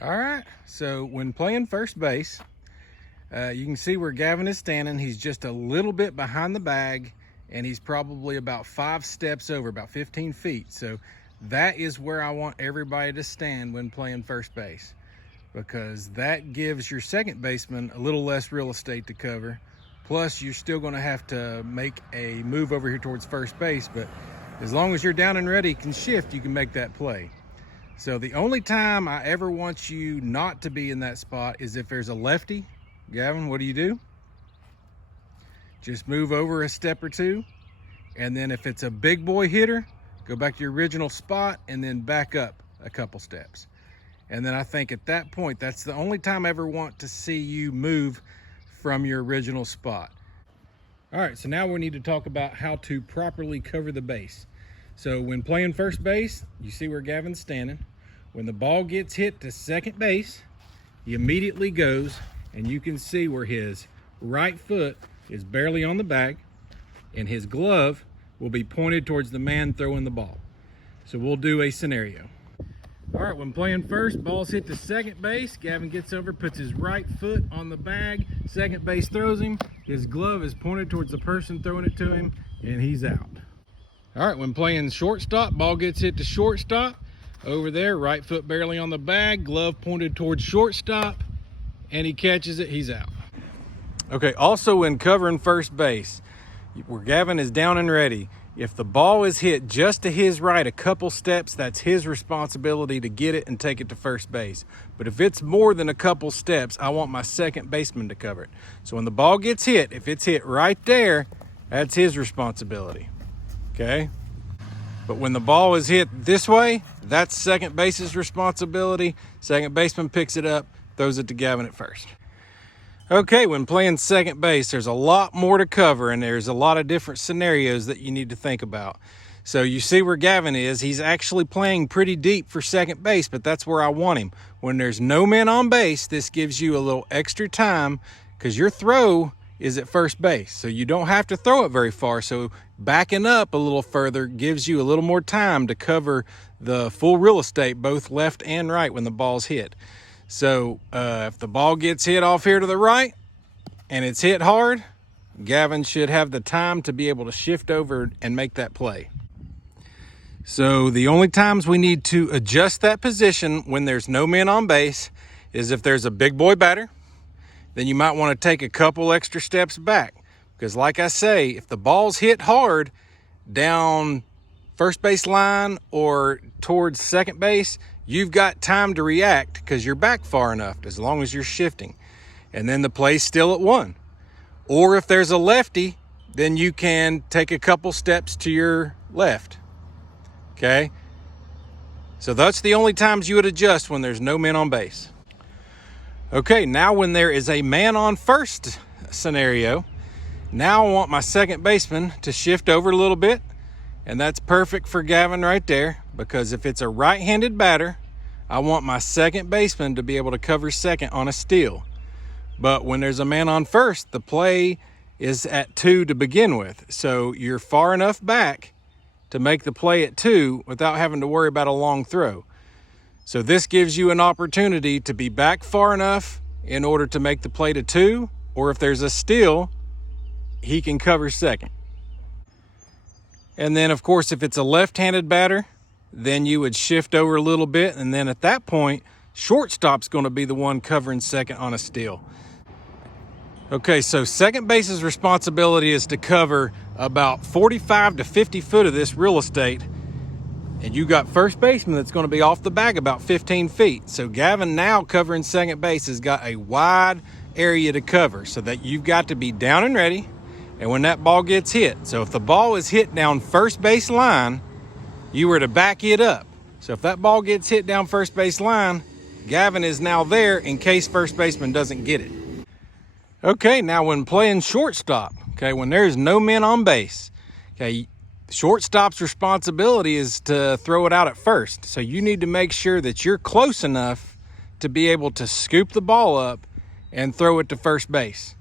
All right, so when playing first base, you can see where Gavin is standing. He's just a little bit behind the bag, and he's probably about 5 steps over, about 15 feet. So that is where I want everybody to stand when playing first base, because that gives your second baseman a little less real estate to cover. Plus, you're still going to have to make a move over here towards first base, but as long as you're down and ready, can shift, you can make that play. So the only time I ever want you not to be in that spot is if there's a lefty. Gavin, what do? Just move over a step or two. And then if it's a big boy hitter, go back to your original spot and then back up a couple steps. And then I think at that point, that's the only time I ever want to see you move from your original spot. All right, so now we need to talk about how to properly cover the base. So when playing first base, you see where Gavin's standing. When the ball gets hit to second base, he immediately goes, and you can see where his right foot is barely on the bag, and his glove will be pointed towards the man throwing the ball. So we'll do a scenario. All right, when playing first, ball's hit to second base. Gavin gets over, puts his right foot on the bag. Second base throws him. His glove is pointed towards the person throwing it to him, and he's out. All right, when playing shortstop, ball gets hit to shortstop. Over there, right foot barely on the bag, glove pointed towards shortstop, and he catches it, he's out. Okay, also when covering first base, where Gavin is down and ready, if the ball is hit just to his right a couple steps, that's his responsibility to get it and take it to first base. But if it's more than a couple steps, I want my second baseman to cover it. So when the ball gets hit, if it's hit right there, that's his responsibility. Okay, but when the ball is hit this way, that's second base's responsibility. Second baseman picks it up, throws it to Gavin at first. Okay, when playing second base, there's a lot more to cover, and there's a lot of different scenarios that you need to think about. So you see where Gavin is. He's actually playing pretty deep for second base, but that's where I want him. When there's no men on base, this gives you a little extra time because your throw is at first base, so you don't have to throw it very far. So backing up a little further gives you a little more time to cover the full real estate, both left and right, when the ball's hit. So if the ball gets hit off here to the right and it's hit hard, Gavin should have the time to be able to shift over and make that play. So the only times we need to adjust that position when there's no men on base is if there's a big boy batter. Then you might want to take a couple extra steps back, because like I say, if the ball's hit hard down first base line or towards second base, you've got time to react because you're back far enough, as long as you're shifting. And then the play's still at 1. Or if there's a lefty, then you can take a couple steps to your left. Okay? So that's the only times you would adjust when there's no men on base. Okay, now when there is a man on first scenario, now I want my second baseman to shift over a little bit, and that's perfect for Gavin right there, because if it's a right-handed batter, I want my second baseman to be able to cover second on a steal. But when there's a man on first, the play is at 2 to begin with, so you're far enough back to make the play at 2 without having to worry about a long throw. So this gives you an opportunity to be back far enough in order to make the play to 2, or if there's a steal, he can cover second. And then, of course, if it's a left-handed batter, then you would shift over a little bit, and then at that point, shortstop's going to be the one covering second on a steal. Okay, so second base's responsibility is to cover about 45 to 50 foot of this real estate. And you got first baseman that's going to be off the bag about 15 feet. So Gavin, now covering second base, has got a wide area to cover, so that you've got to be down and ready. And when that ball gets hit, so if the ball is hit down first base line, you were to back it up. So if that ball gets hit down first base line, Gavin is now there in case first baseman doesn't get it. Okay, now when playing shortstop, okay, when there's no men on base, okay, shortstop's responsibility is to throw it out at first. So you need to make sure that you're close enough to be able to scoop the ball up and throw it to first base.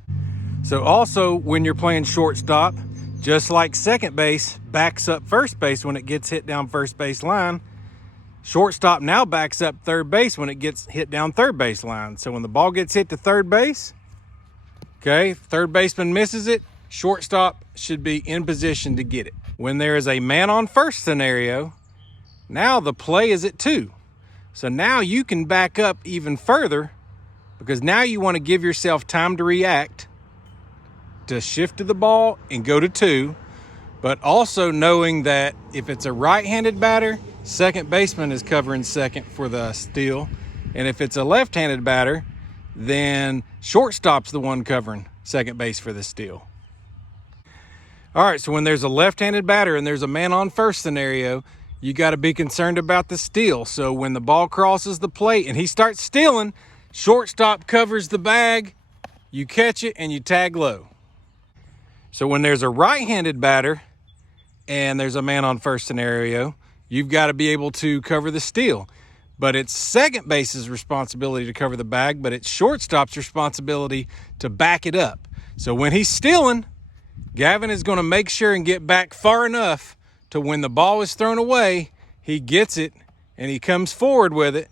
So also when you're playing shortstop, just like second base backs up first base when it gets hit down first base line, Shortstop now backs up third base when it gets hit down third base line. So when the ball gets hit to third base, okay, third baseman misses it, shortstop should be in position to get it. When there is a man on first scenario, now the play is at 2. So now you can back up even further, because now you want to give yourself time to react, to shift to the ball and go to 2, but also knowing that if it's a right-handed batter, second baseman is covering second for the steal. And if it's a left-handed batter, then shortstop's the one covering second base for the steal. All right, so when there's a left-handed batter and there's a man on first scenario, you got to be concerned about the steal. So when the ball crosses the plate and he starts stealing, shortstop covers the bag, you catch it, and you tag low. So when there's a right-handed batter and there's a man on first scenario, you've got to be able to cover the steal. But it's second base's responsibility to cover the bag, but it's shortstop's responsibility to back it up. So when he's stealing, Gavin is going to make sure and get back far enough to when the ball is thrown away, he gets it and he comes forward with it.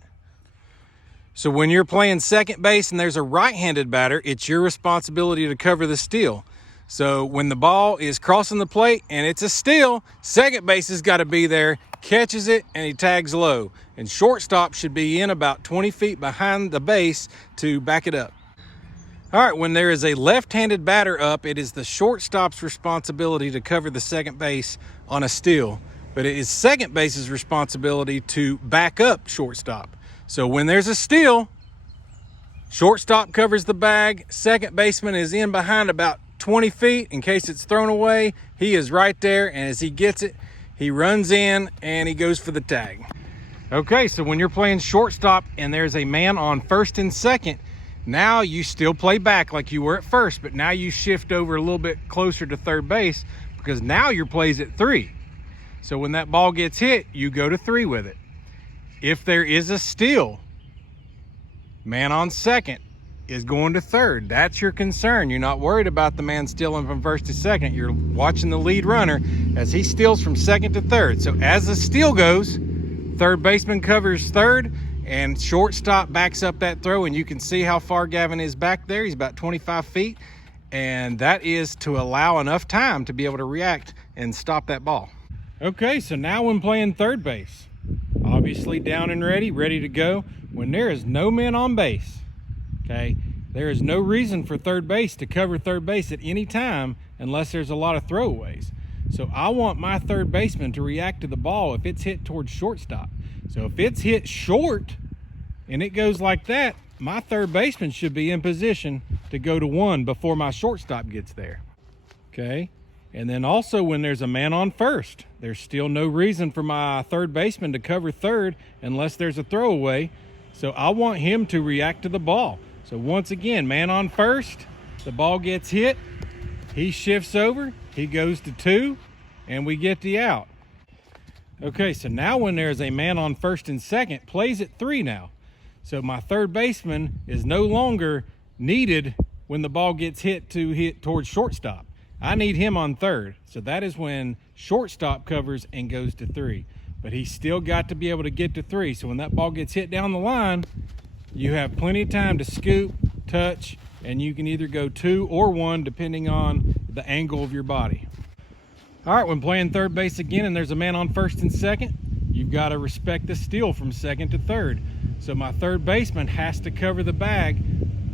So when you're playing second base and there's a right-handed batter, it's your responsibility to cover the steal. So when the ball is crossing the plate and it's a steal, second base has got to be there, catches it, and he tags low. And shortstop should be in about 20 feet behind the base to back it up. All right, when there is a left-handed batter up, it is the shortstop's responsibility to cover the second base on a steal. But it is second base's responsibility to back up shortstop. So when there's a steal, shortstop covers the bag, second baseman is in behind about 20 feet in case it's thrown away. He is right there, and as he gets it, he runs in and he goes for the tag. Okay, so when you're playing shortstop and there's a man on first and second, now you still play back like you were at first, but now you shift over a little bit closer to third base because now your play's at 3. So when that ball gets hit, you go to 3 with it. If there is a steal, man on second is going to third. That's your concern. You're not worried about the man stealing from first to second. You're watching the lead runner as he steals from second to third. So as the steal goes, third baseman covers third and shortstop backs up that throw, and you can see how far Gavin is back there. He's about 25 feet, and that is to allow enough time to be able to react and stop that ball. Okay, so now when playing third base, obviously down and ready to go. When there is no man on base, okay, there is no reason for third base to cover third base at any time unless there's a lot of throwaways. So I want my third baseman to react to the ball if it's hit towards shortstop. So if it's hit short and it goes like that, my third baseman should be in position to go to 1 before my shortstop gets there. Okay, and then also when there's a man on first, there's still no reason for my third baseman to cover third unless there's a throwaway. So I want him to react to the ball. So once again, man on first, the ball gets hit, he shifts over, he goes to 2, and we get the out. Okay, so now when there's a man on first and second, plays at 3 now. So my third baseman is no longer needed when the ball gets hit towards shortstop. I need him on third. So that is when shortstop covers and goes to 3. But he's still got to be able to get to 3. So when that ball gets hit down the line, you have plenty of time to scoop, touch, and you can either go 2 or 1 depending on the angle of your body. All right, when playing third base again and there's a man on first and second, you've got to respect the steal from second to third. So my third baseman has to cover the bag.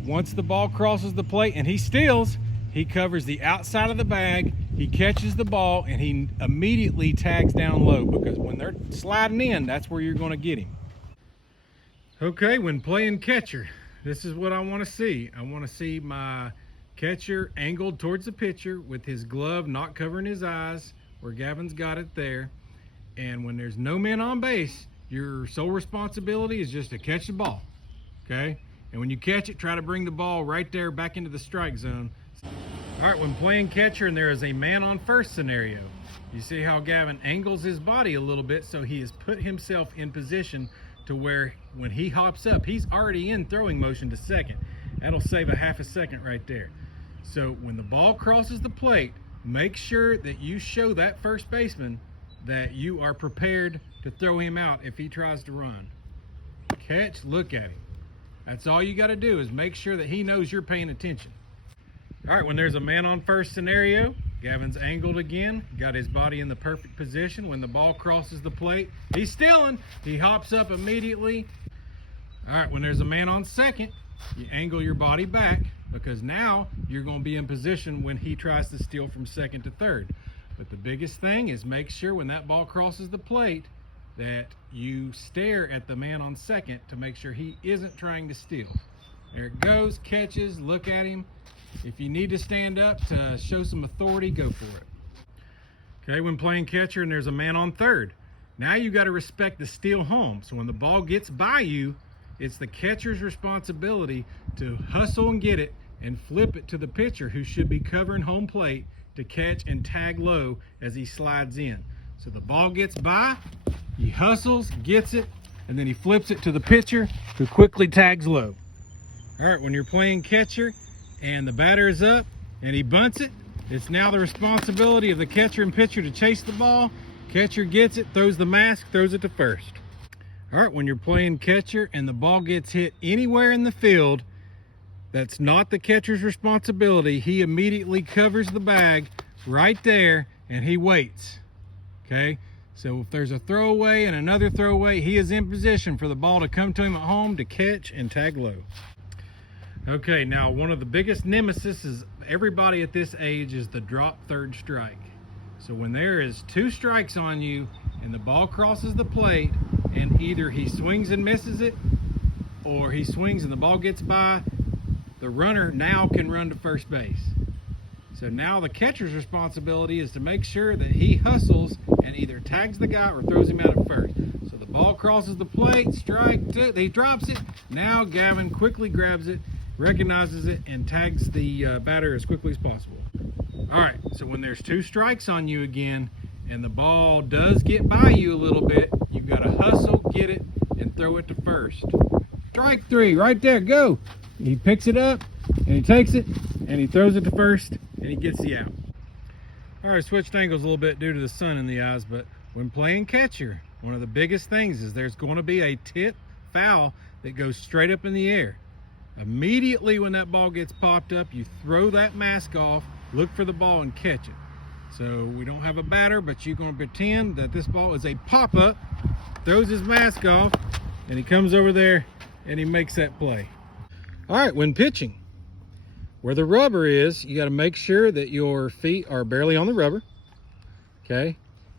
Once the ball crosses the plate and he steals, he covers the outside of the bag, he catches the ball, and he immediately tags down low, because when they're sliding in, that's where you're going to get him. Okay, when playing catcher, this is what I want to see. I want to see my catcher angled towards the pitcher with his glove not covering his eyes, where Gavin's got it there. And when there's no man on base, your sole responsibility is just to catch the ball, okay? And when you catch it, try to bring the ball right there back into the strike zone. All right, when playing catcher and there is a man on first scenario, you see how Gavin angles his body a little bit, so he has put himself in position to where when he hops up, he's already in throwing motion to second. That'll save a half a second right there. So when the ball crosses the plate, make sure that you show that first baseman that you are prepared to throw him out if he tries to run. Catch, look at him. That's all you got to do, is make sure that he knows you're paying attention. All right, when there's a man on first scenario, Gavin's angled again, got his body in the perfect position. When the ball crosses the plate, he's stealing. He hops up immediately. All right, when there's a man on second, you angle your body back, because now you're going to be in position when he tries to steal from second to third. But the biggest thing is make sure when that ball crosses the plate that you stare at the man on second to make sure he isn't trying to steal. There it goes, catches, look at him. If you need to stand up to show some authority, go for it. Okay, when playing catcher and there's a man on third, now you got to respect the steal home. So when the ball gets by you, it's the catcher's responsibility to hustle and get it and flip it to the pitcher, who should be covering home plate, to catch and tag low as he slides in. So the ball gets by, he hustles, gets it, and then he flips it to the pitcher, who quickly tags low. All right, when you're playing catcher and the batter is up and he bunts it, it's now the responsibility of the catcher and pitcher to chase the ball. Catcher gets it, throws the mask, throws it to first. All right, when you're playing catcher and the ball gets hit anywhere in the field, that's not the catcher's responsibility. He immediately covers the bag right there and he waits. Okay, so if there's a throwaway and another throwaway, he is in position for the ball to come to him at home to catch and tag low. Okay, now one of the biggest nemesis is everybody at this age is the drop third strike. So when there is 2 strikes on you and the ball crosses the plate and either he swings and misses it or he swings and the ball gets by, the runner now can run to first base. So now the catcher's responsibility is to make sure that he hustles and either tags the guy or throws him out at first. So the ball crosses the plate, strike, he drops it. Now Gavin quickly grabs it, recognizes it, and tags the batter as quickly as possible. All right, so when there's 2 strikes on you again and the ball does get by you a little bit, you've got to hustle, get it, and throw it to first. Strike 3, right there, go. He picks it up and he takes it and he throws it to first and he gets the out. All right, switched angles a little bit due to the sun in the eyes, but when playing catcher, one of the biggest things is there's going to be a tip foul that goes straight up in the air. Immediately when that ball gets popped up, you throw that mask off, look for the ball and catch it. So we don't have a batter, but you're going to pretend that this ball is a pop-up, throws his mask off, and he comes over there and he makes that play. All right, when pitching, where the rubber is, you got to make sure that your feet are barely on the rubber. Okay,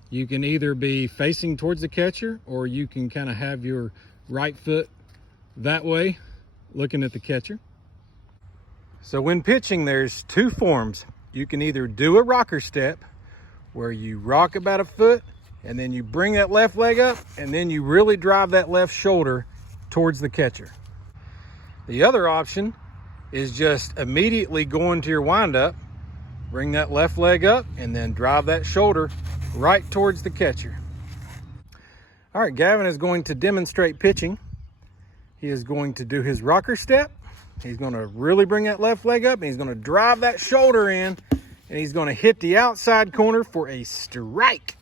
you can either be facing towards the catcher or you can kind of have your right foot that way, looking at the catcher. So when pitching, there's 2 forms. You can either do a rocker step where you rock about a foot and then you bring that left leg up and then you really drive that left shoulder towards the catcher. The other option is just immediately go into your windup, bring that left leg up, and then drive that shoulder right towards the catcher. All right, Gavin is going to demonstrate pitching. He is going to do his rocker step. He's going to really bring that left leg up, and he's going to drive that shoulder in, and he's going to hit the outside corner for a strike.